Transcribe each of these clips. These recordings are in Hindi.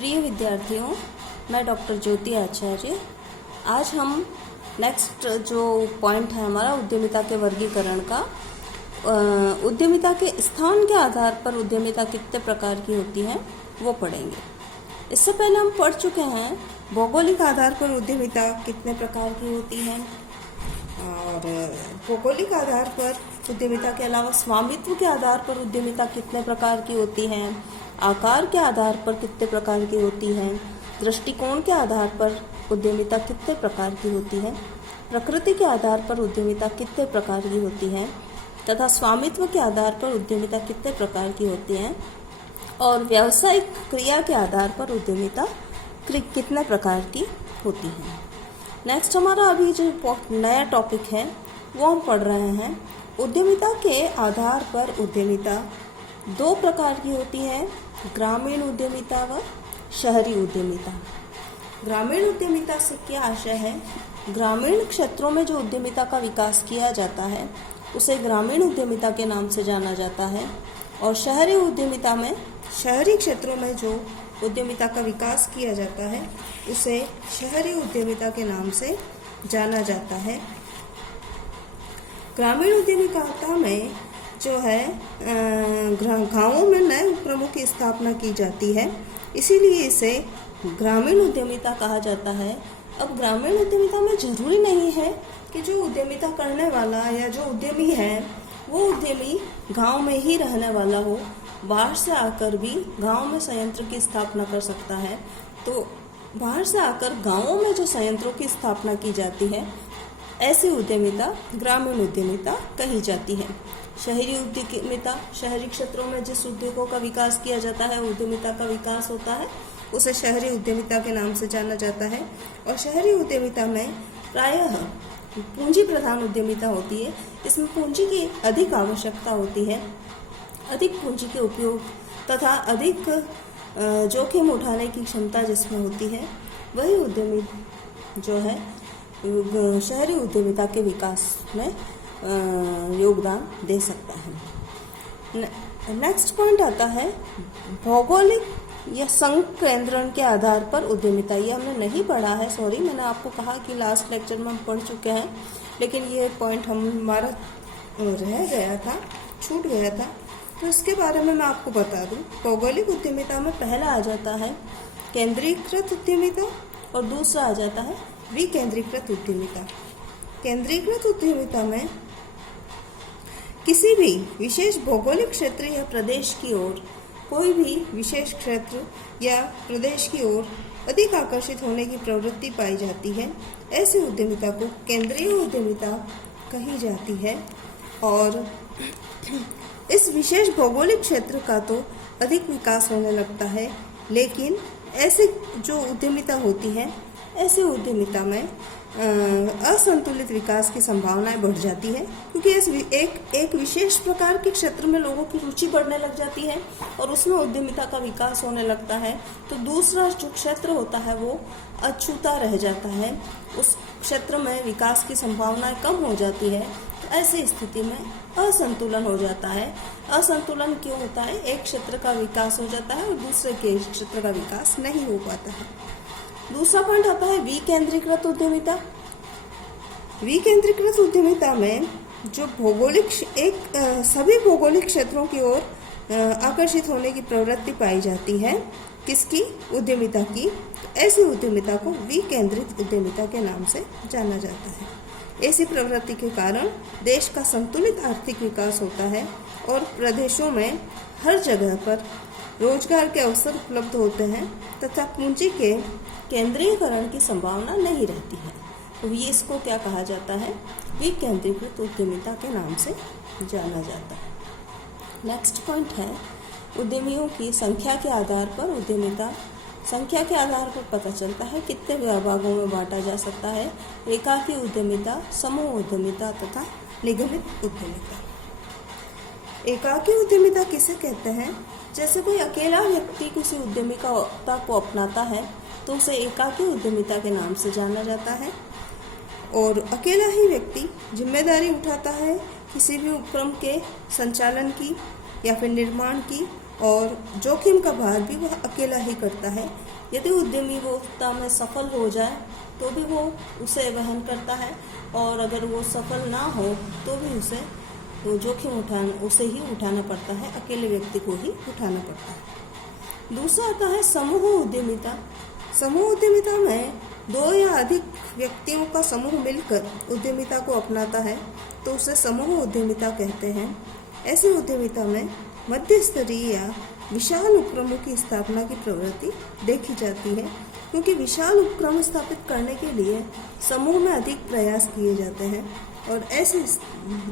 प्रिय विद्यार्थियों, मैं डॉक्टर ज्योति आचार्य। आज हम नेक्स्ट जो पॉइंट है हमारा उद्यमिता के वर्गीकरण का, उद्यमिता के स्थान के आधार पर उद्यमिता कितने प्रकार की होती है वो पढ़ेंगे। इससे पहले हम पढ़ चुके हैं भौगोलिक आधार पर उद्यमिता कितने प्रकार की होती है, और भौगोलिक आधार पर उद्यमिता के अलावा स्वामित्व के आधार पर उद्यमिता कितने प्रकार की होती है, आकार के आधार पर कितने प्रकार की होती है, दृष्टिकोण के आधार पर उद्यमिता कितने प्रकार की होती है, प्रकृति के आधार पर उद्यमिता कितने प्रकार की होती है तथा स्वामित्व के आधार पर उद्यमिता कितने प्रकार की होती है, और व्यावसायिक क्रिया के आधार पर उद्यमिता कितने प्रकार की होती है। नेक्स्ट हमारा अभी जो नया टॉपिक है वो हम पढ़ रहे हैं। उद्यमिता के आधार पर उद्यमिता दो प्रकार की होती है, ग्रामीण उद्यमिता व शहरी उद्यमिता। ग्रामीण उद्यमिता से क्या आशय है? ग्रामीण क्षेत्रों में जो उद्यमिता का विकास किया जाता है उसे ग्रामीण उद्यमिता के नाम से जाना जाता है, और शहरी उद्यमिता में शहरी क्षेत्रों में जो उद्यमिता का विकास किया जाता है उसे शहरी उद्यमिता के नाम से जाना जाता है। ग्रामीण उद्यमिता में जो है गांवों में नए उपक्रमों की स्थापना की जाती है, इसीलिए इसे ग्रामीण उद्यमिता कहा जाता है। अब ग्रामीण उद्यमिता में जरूरी नहीं है कि जो उद्यमिता करने वाला या जो उद्यमी है वो उद्यमी गांव में ही रहने वाला हो, बाहर से आकर भी गांव में संयंत्र की स्थापना कर सकता है। तो बाहर से आकर गांवों में जो संयंत्रों की स्थापना की जाती है ऐसी उद्यमिता ग्रामीण उद्यमिता कही जाती है। शहरी उद्यमिता, शहरी क्षेत्रों में जिस उद्योगों का विकास किया जाता है, उद्यमिता का विकास होता है, उसे शहरी उद्यमिता के नाम से जाना जाता है। और शहरी उद्यमिता में प्रायः पूंजी प्रधान उद्यमिता होती है। इसमें पूंजी की अधिक आवश्यकता होती है, अधिक पूंजी के उपयोग तथा अधिक जोखिम उठाने की क्षमता जिसमें होती है, वही उद्यमी जो है शहरी उद्यमिता के विकास में योगदान दे सकता है। नेक्स्ट पॉइंट आता है भौगोलिक या संकेंद्रण के आधार पर उद्यमिता। ये हमने नहीं पढ़ा है, सॉरी, मैंने आपको कहा कि लास्ट लेक्चर में हम पढ़ चुके हैं, लेकिन ये पॉइंट हमारा रह गया था, छूट गया था, तो इसके बारे में मैं आपको बता दूं। भौगोलिक उद्यमिता में पहला आ जाता है केंद्रीकृत उद्यमिता और दूसरा आ जाता है विकेंद्रीकृत उद्यमिता। केंद्रीकृत उद्यमिता में किसी भी विशेष भौगोलिक क्षेत्र या प्रदेश की ओर कोई भी विशेष क्षेत्र या प्रदेश की ओर अधिक आकर्षित होने की प्रवृत्ति पाई जाती है। ऐसी उद्यमिता को केंद्रीय उद्यमिता कही जाती है, और इस विशेष भौगोलिक क्षेत्र का तो अधिक विकास होने लगता है, लेकिन ऐसी जो उद्यमिता होती है ऐसी उद्यमिता में असंतुलित विकास की संभावनाएं बढ़ जाती है, क्योंकि इस एक विशेष प्रकार के क्षेत्र में लोगों की रुचि बढ़ने लग जाती है और उसमें उद्यमिता का विकास होने लगता है, तो दूसरा जो क्षेत्र होता है वो अछूता रह जाता है, उस क्षेत्र में विकास की संभावनाएं कम हो जाती है। तो ऐसी स्थिति में असंतुलन हो जाता है। असंतुलन क्यों होता है? एक क्षेत्र का विकास हो जाता है और दूसरे के क्षेत्र का विकास नहीं हो पाता है। दूसरा पॉइंट आता है विकेंद्रीकृत उद्यमिता। विकेंद्रीकृत उद्यमिता में जो सभी भौगोलिक क्षेत्रों की ओर आकर्षित होने की प्रवृत्ति पाई जाती है, किसकी? उद्यमिता की। तो ऐसी उद्यमिता को विकेंद्रित उद्यमिता के नाम से जाना जाता है। ऐसी प्रवृत्ति के कारण देश का संतुलित आर्थिक विकास होता है और प्रदेशों में हर जगह पर रोजगार के अवसर उपलब्ध होते हैं तथा पूंजी के केंद्रीयकरण की संभावना नहीं रहती है। तो ये इसको क्या कहा जाता है? विकेंद्रीकृत उद्यमिता के नाम से जाना जाता है। नेक्स्ट पॉइंट है उद्यमियों की संख्या के आधार पर उद्यमिता। संख्या के आधार पर पता चलता है कितने भागों में बांटा जा सकता है: एकाकी उद्यमिता, समूह उद्यमिता तथा निगमित उद्यमिता। एकाकी उद्यमिता किसे कहते हैं? जैसे कोई अकेला व्यक्ति किसी उद्यमिता को अपनाता है तो उसे एकाकी उद्यमिता के नाम से जाना जाता है, और अकेला ही व्यक्ति जिम्मेदारी उठाता है किसी भी उपक्रम के संचालन की या फिर निर्माण की और जोखिम का भार भी वह अकेला ही करता है। यदि उद्यमिता में सफल हो जाए तो भी वो उसे वहन करता है, और अगर वो सफल ना हो तो भी वो जोखिम उसे ही उठाना पड़ता है, अकेले व्यक्ति को ही उठाना पड़ता है। दूसरा आता है समूह उद्यमिता। समूह उद्यमिता में 2 या अधिक व्यक्तियों का समूह मिलकर उद्यमिता को अपनाता है तो उसे समूह उद्यमिता कहते हैं। ऐसी उद्यमिता में मध्य स्तरीय या विशाल उपक्रमों की स्थापना की प्रवृत्ति देखी जाती है, क्योंकि विशाल उपक्रम स्थापित करने के लिए समूह में अधिक प्रयास किए जाते हैं, और ऐसी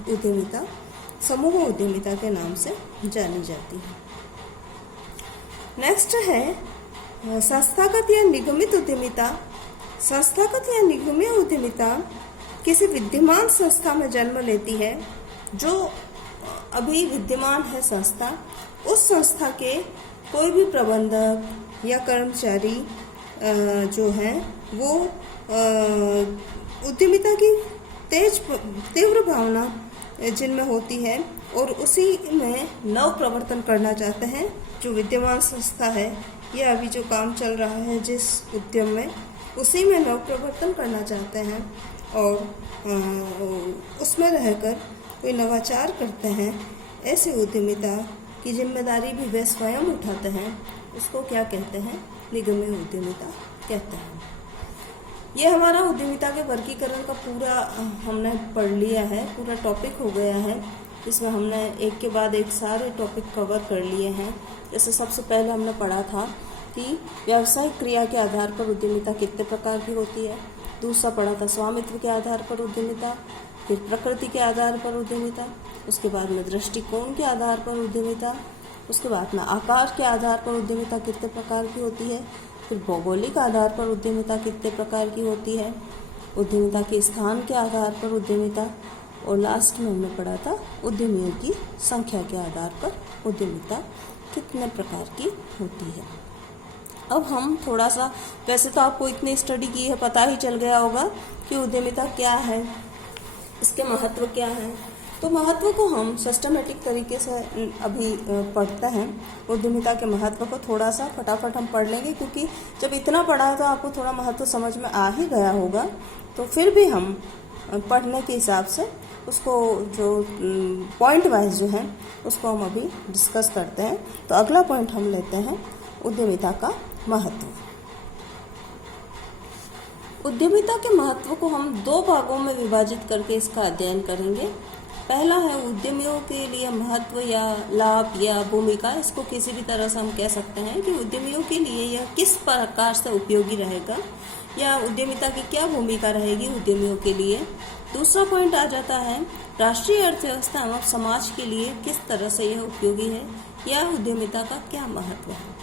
उद्यमिता समूह उद्यमिता के नाम से जानी जाती है। नेक्स्ट है संस्थागत या निगमित उद्यमिता। संस्थागत या निगमीय उद्यमिता किसी विद्यमान संस्था में जन्म लेती है। जो अभी विद्यमान है संस्था, उस संस्था के कोई भी प्रबंधक या कर्मचारी जो हैं वो उद्यमिता की तीव्र भावना जिनमें होती है और उसी में नव प्रवर्तन करना चाहते हैं। जो विद्यमान संस्था है या अभी जो काम चल रहा है जिस उद्यम में, उसी में नव प्रवर्तन करना चाहते हैं और उसमें रहकर कोई नवाचार करते हैं। ऐसी उद्यमिता की जिम्मेदारी भी वे स्वयं उठाते हैं। उसको क्या कहते हैं? निगमीय उद्यमिता कहते हैं। ये हमारा उद्यमिता के वर्गीकरण का पूरा हमने पढ़ लिया है, पूरा टॉपिक हो गया है। इसमें हमने एक के बाद एक सारे टॉपिक कवर कर लिए हैं। जैसे सबसे पहले हमने पढ़ा था कि व्यावसायिक क्रिया के आधार पर उद्यमिता कितने प्रकार की होती है। दूसरा पढ़ा था स्वामित्व के आधार पर उद्यमिता, फिर प्रकृति के आधार पर उद्यमिता, उसके बाद में दृष्टिकोण के आधार पर उद्यमिता, उसके बाद में आकार के आधार पर उद्यमिता कितने प्रकार की होती है, फिर भौगोलिक आधार पर उद्यमिता कितने प्रकार की होती है, उद्यमिता के स्थान के आधार पर उद्यमिता, और लास्ट में हमने पढ़ा था उद्यमियों की संख्या के आधार पर उद्यमिता कितने प्रकार की होती है। अब हम थोड़ा सा, वैसे तो आपको इतनी स्टडी की है, पता ही चल गया होगा कि उद्यमिता क्या है, इसके महत्व क्या है। तो महत्व को हम सिस्टमेटिक तरीके से अभी पढ़ते हैं। उद्यमिता के महत्व को थोड़ा सा फटाफट हम पढ़ लेंगे, क्योंकि जब इतना पढ़ा है तो आपको थोड़ा महत्व समझ में आ ही गया होगा। तो फिर भी हम पढ़ने के हिसाब से उसको जो पॉइंट वाइज जो है उसको हम अभी डिस्कस करते हैं। तो अगला पॉइंट हम लेते हैं उद्यमिता का महत्व। उद्यमिता के महत्व को हम 2 भागों में विभाजित करके इसका अध्ययन करेंगे। पहला है उद्यमियों के लिए महत्व या लाभ या भूमिका। इसको किसी भी तरह से हम कह सकते हैं कि उद्यमियों के लिए यह किस प्रकार से उपयोगी रहेगा या उद्यमिता की क्या भूमिका रहेगी उद्यमियों के लिए। दूसरा पॉइंट आ जाता है राष्ट्रीय अर्थव्यवस्था एवं समाज के लिए किस तरह से यह उपयोगी है या उद्यमिता का क्या महत्व है।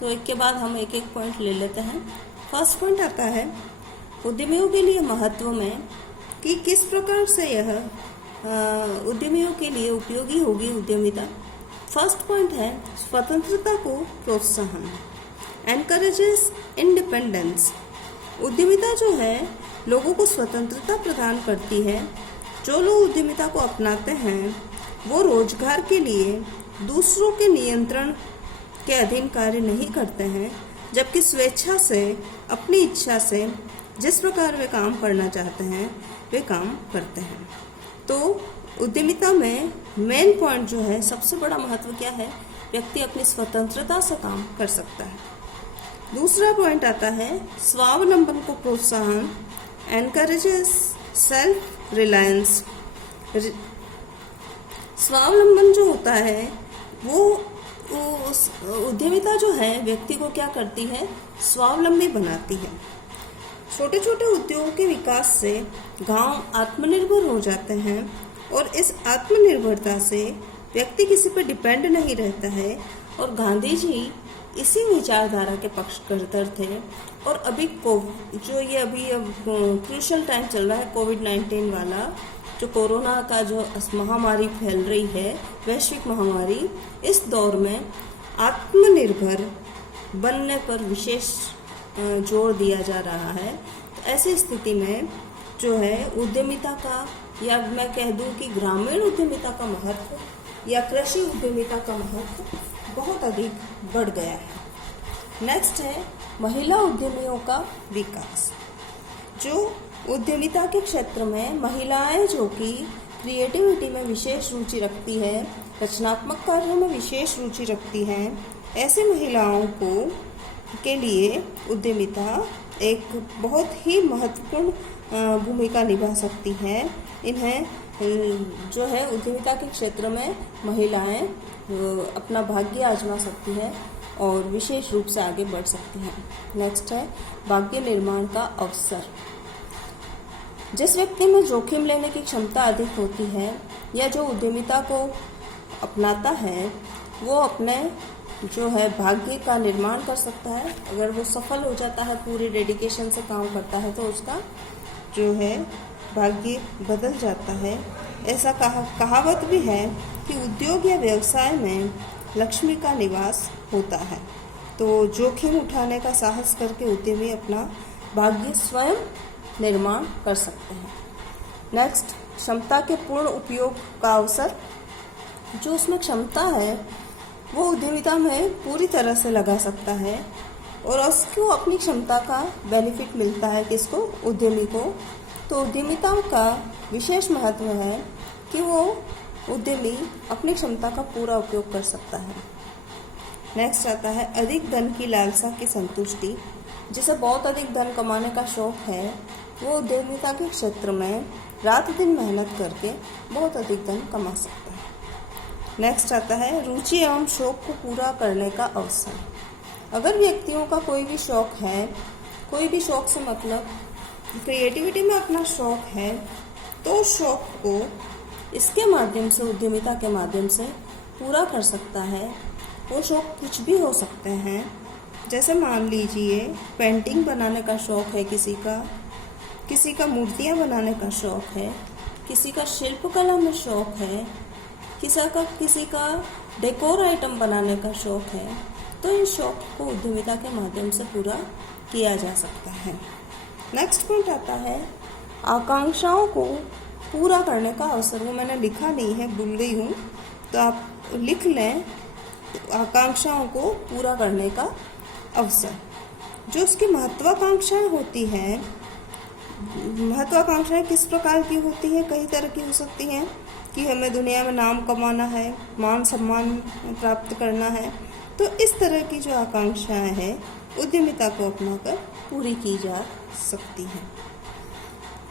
तो एक के बाद हम एक एक पॉइंट ले लेते हैं। फर्स्ट पॉइंट आता है उद्यमियों के लिए महत्व में कि किस प्रकार से यह उद्यमियों के लिए उपयोगी होगी उद्यमिता। फर्स्ट पॉइंट है स्वतंत्रता को प्रोत्साहन, एनकरेजेस इंडिपेंडेंस। उद्यमिता जो है लोगों को स्वतंत्रता प्रदान करती है। जो लोग उद्यमिता को अपनाते हैं वो रोजगार के लिए दूसरों के नियंत्रण के अधीन कार्य नहीं करते हैं, जबकि स्वेच्छा से, अपनी इच्छा से जिस प्रकार वे काम करना चाहते हैं वे काम करते हैं। तो उद्यमिता में मेन पॉइंट जो है, सबसे बड़ा महत्व क्या है, व्यक्ति अपनी स्वतंत्रता से काम कर सकता है। दूसरा पॉइंट आता है स्वावलंबन को प्रोत्साहन, एनकरेजेस सेल्फ रिलायंस। स्वावलंबन जो होता है वो उद्यमिता जो है व्यक्ति को क्या करती है, स्वावलंबी बनाती है। छोटे छोटे उद्योगों के विकास से गांव आत्मनिर्भर हो जाते हैं और इस आत्मनिर्भरता से व्यक्ति किसी पर डिपेंड नहीं रहता है। और गांधी जी इसी विचारधारा के पक्षधर थे। और अभी क्रूशियल टाइम चल रहा है, कोविड-19 वाला, जो कोरोना का जो महामारी फैल रही है, वैश्विक महामारी, इस दौर में आत्मनिर्भर बनने पर विशेष जोर दिया जा रहा है। तो ऐसी स्थिति में जो है उद्यमिता का, या मैं कह दूं कि ग्रामीण उद्यमिता का महत्व या कृषि उद्यमिता का महत्व बहुत अधिक बढ़ गया है। नेक्स्ट है महिला उद्यमियों का विकास। जो उद्यमिता के क्षेत्र में महिलाएं जो कि क्रिएटिविटी में विशेष रुचि रखती है, रचनात्मक कार्यों में विशेष रुचि रखती हैं, ऐसे महिलाओं के लिए उद्यमिता एक बहुत ही महत्वपूर्ण भूमिका निभा सकती है। इन्हें जो है उद्यमिता के क्षेत्र में महिलाएं अपना भाग्य आजमा सकती हैं और विशेष रूप से आगे बढ़ सकती हैं। नेक्स्ट है भाग्य निर्माण का अवसर। जिस व्यक्ति में जोखिम लेने की क्षमता अधिक होती है या जो उद्यमिता को अपनाता है, वो अपने जो है भाग्य का निर्माण कर सकता है। अगर वो सफल हो जाता है, पूरी डेडिकेशन से काम करता है, तो उसका जो है भाग्य बदल जाता है। ऐसा कहावत भी है कि उद्योग या व्यवसाय में लक्ष्मी का निवास होता है। तो जोखिम उठाने का साहस करके उद्यमी अपना भाग्य स्वयं निर्माण कर सकते हैं। नेक्स्ट, क्षमता के पूर्ण उपयोग का अवसर। जो उसमें क्षमता है वो उद्यमिता में पूरी तरह से लगा सकता है और उसको अपनी क्षमता का बेनिफिट मिलता है। किसको? उद्यमी को। तो उद्यमिता का विशेष महत्व है कि वो उद्यमी अपनी क्षमता का पूरा उपयोग कर सकता है। नेक्स्ट आता है अधिक धन की लालसा की संतुष्टि। जिसे बहुत अधिक धन कमाने का शौक है, वो उद्यमिता के क्षेत्र में रात दिन मेहनत करके बहुत अधिक धन कमा सकता है। नेक्स्ट आता है रुचि एवं शौक को पूरा करने का अवसर। अगर व्यक्तियों का कोई भी शौक है, कोई भी शौक से मतलब क्रिएटिविटी में अपना शौक है, तो शौक को इसके माध्यम से, उद्यमिता के माध्यम से पूरा कर सकता है। वो शौक कुछ भी हो सकते हैं। जैसे मान लीजिए पेंटिंग बनाने का शौक है किसी का मूर्तियाँ बनाने का शौक है, किसी का शिल्पकला में शौक है, किसी का डेकोर आइटम बनाने का शौक है। तो इन शौक को उद्यमिता के माध्यम से पूरा किया जा सकता है। नेक्स्ट पॉइंट आता है आकांक्षाओं को पूरा करने का अवसर। वो मैंने लिखा नहीं है, भूल गई हूँ, तो आप लिख लें। आकांक्षाओं को पूरा करने का अवसर। जो उसकी महत्वाकांक्षाएं होती हैं, महत्वाकांक्षाएं किस प्रकार की होती है? कई तरह की हो सकती हैं कि हमें दुनिया में नाम कमाना है, मान सम्मान प्राप्त करना है। तो इस तरह की जो आकांक्षाएं हैं उद्यमिता को अपनाकर पूरी की जा सकती हैं।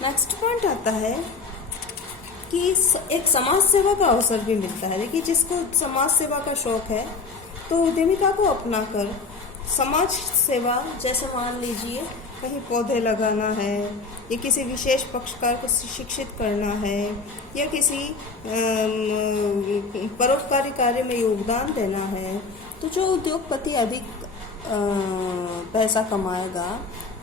नेक्स्ट पॉइंट आता है कि एक समाज सेवा का अवसर भी मिलता है। देखिए, जिसको समाज सेवा का शौक है तो उद्यमिता को अपनाकर समाज सेवा, जैसे मान लीजिए कहीं पौधे लगाना है या किसी विशेष पक्षकार को शिक्षित करना है या किसी परोपकारी कार्य में योगदान देना है, तो जो उद्योगपति अधिक पैसा कमाएगा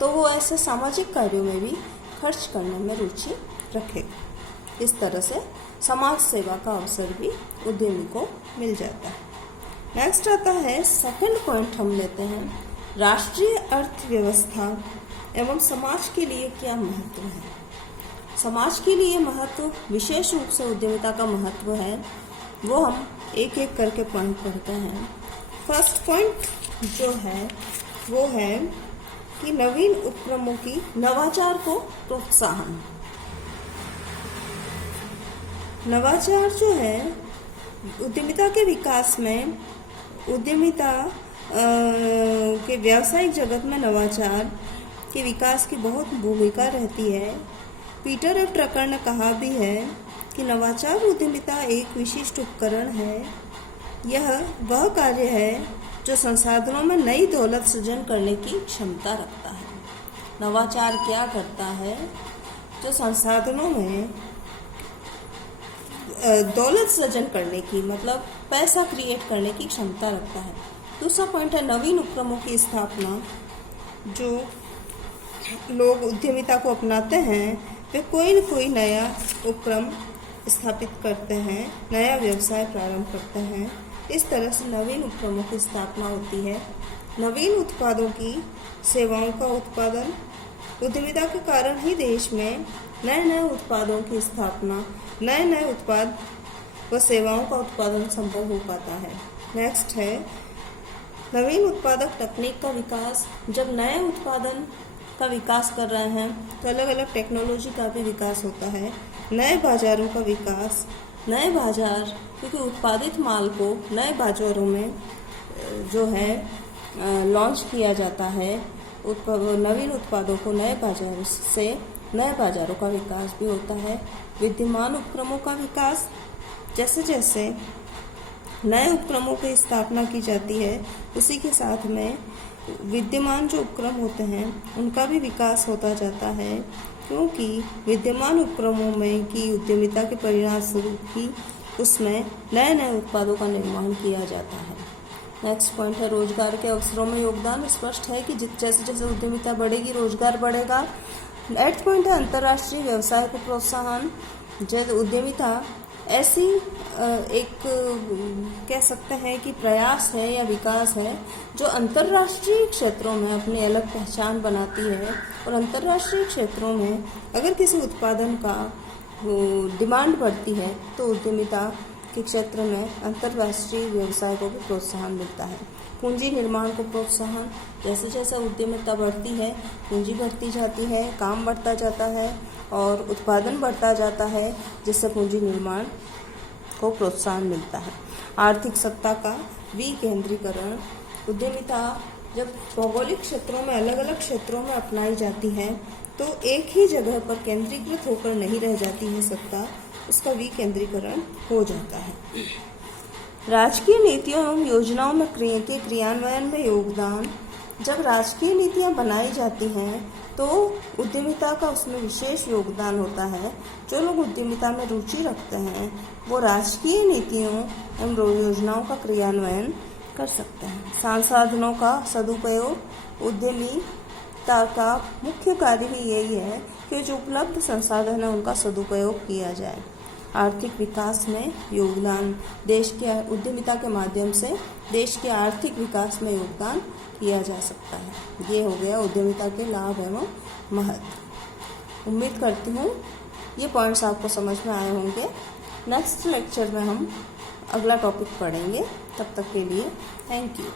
तो वो ऐसे सामाजिक कार्यों में भी खर्च करने में रुचि रखेगा। इस तरह से समाज सेवा का अवसर भी उद्यमी को मिल जाता है। नेक्स्ट आता है सेकंड पॉइंट, हम लेते हैं राष्ट्रीय अर्थव्यवस्था एवं समाज के लिए क्या महत्व है। समाज के लिए महत्व, विशेष रूप से उद्यमिता का महत्व है, वो हम एक एक करके पॉइंट पढ़ते हैं। फर्स्ट पॉइंट जो है वो है कि नवीन उपक्रमों की नवाचार को प्रोत्साहन। नवाचार जो है उद्यमिता के विकास में, उद्यमिता के व्यावसायिक जगत में नवाचार के विकास की बहुत भूमिका रहती है। पीटर एफ ड्रकर ने कहा भी है कि नवाचार उद्यमिता एक विशिष्ट उपकरण है। यह वह कार्य है जो संसाधनों में नई दौलत सृजन करने की क्षमता रखता है। नवाचार क्या करता है? जो संसाधनों में दौलत सृजन करने की, मतलब पैसा क्रिएट करने की क्षमता रखता है। दूसरा पॉइंट है नवीन उपक्रमों की स्थापना। जो लोग उद्यमिता को अपनाते हैं वे कोई न कोई नया उपक्रम स्थापित करते हैं, नया व्यवसाय प्रारंभ करते हैं। इस तरह से नवीन उपक्रमों की स्थापना होती है। नवीन उत्पादों की, सेवाओं का उत्पादन। उद्यमिता के कारण ही देश में नए नए उत्पादों की स्थापना, नए नए उत्पाद व सेवाओं का उत्पादन संभव हो पाता है। नेक्स्ट है नवीन उत्पादक तकनीक का विकास। जब नए उत्पादन का विकास कर रहे हैं तो अलग अलग टेक्नोलॉजी का भी विकास होता है। नए बाजारों का विकास, नए बाजार, क्योंकि उत्पादित माल को नए बाजारों में जो है लॉन्च किया जाता है। नवीन उत्पादों को नए बाजारों से नए बाजारों का विकास भी होता है। विद्यमान उपक्रमों का विकास, जैसे जैसे नए उपक्रमों की स्थापना की जाती है उसी के साथ में विद्यमान जो उपक्रम होते हैं उनका भी विकास होता जाता है, क्योंकि विद्यमान उपक्रमों में की उद्यमिता के परिणाम स्वरूप ही उसमें नए नए उत्पादों का निर्माण किया जाता है। नेक्स्ट पॉइंट है रोजगार के अवसरों में योगदान। स्पष्ट है कि जैसे जैसे उद्यमिता बढ़ेगी रोजगार बढ़ेगा। नेक्स्ट पॉइंट है अंतर्राष्ट्रीय व्यवसाय को प्रोत्साहन। जैसे उद्यमिता ऐसी एक कह सकते हैं कि प्रयास है या विकास है जो अंतर्राष्ट्रीय क्षेत्रों में अपनी अलग पहचान बनाती है, और अंतर्राष्ट्रीय क्षेत्रों में अगर किसी उत्पादन का डिमांड बढ़ती है तो उद्यमिता के क्षेत्र में अंतर्राष्ट्रीय व्यवसाय को भी प्रोत्साहन मिलता है। पूंजी निर्माण को प्रोत्साहन, जैसे जैसे उद्यमिता बढ़ती है पूंजी बढ़ती जाती है, काम बढ़ता जाता है और उत्पादन बढ़ता जाता है, जिससे पूंजी निर्माण को प्रोत्साहन मिलता है। आर्थिक सत्ता का विकेंद्रीकरण। उद्यमिता जब भौगोलिक क्षेत्रों में अलग अलग क्षेत्रों में अपनाई जाती है तो एक ही जगह पर केंद्रीकृत होकर नहीं रह जाती है सत्ता, उसका विकेंद्रीकरण हो जाता है। राजकीय नीतियों एवं योजनाओं में के क्रियान्वयन में योगदान। जब राजकीय नीतियां बनाई जाती हैं तो उद्यमिता का उसमें विशेष योगदान होता है। जो लोग उद्यमिता में रुचि रखते हैं वो राजकीय नीतियों एवं योजनाओं का क्रियान्वयन कर सकते हैं। संसाधनों का सदुपयोग। उद्यमिता का मुख्य कार्य ही यही है कि जो उपलब्ध संसाधन है उनका सदुपयोग किया जाए। आर्थिक विकास में योगदान। देश के उद्यमिता के माध्यम से देश के आर्थिक विकास में योगदान किया जा सकता है। ये हो गया उद्यमिता के लाभ एवं महत्व। उम्मीद करती हूँ ये पॉइंट्स आपको समझ में आए होंगे। नेक्स्ट लेक्चर में हम अगला टॉपिक पढ़ेंगे। तब तक के लिए थैंक यू।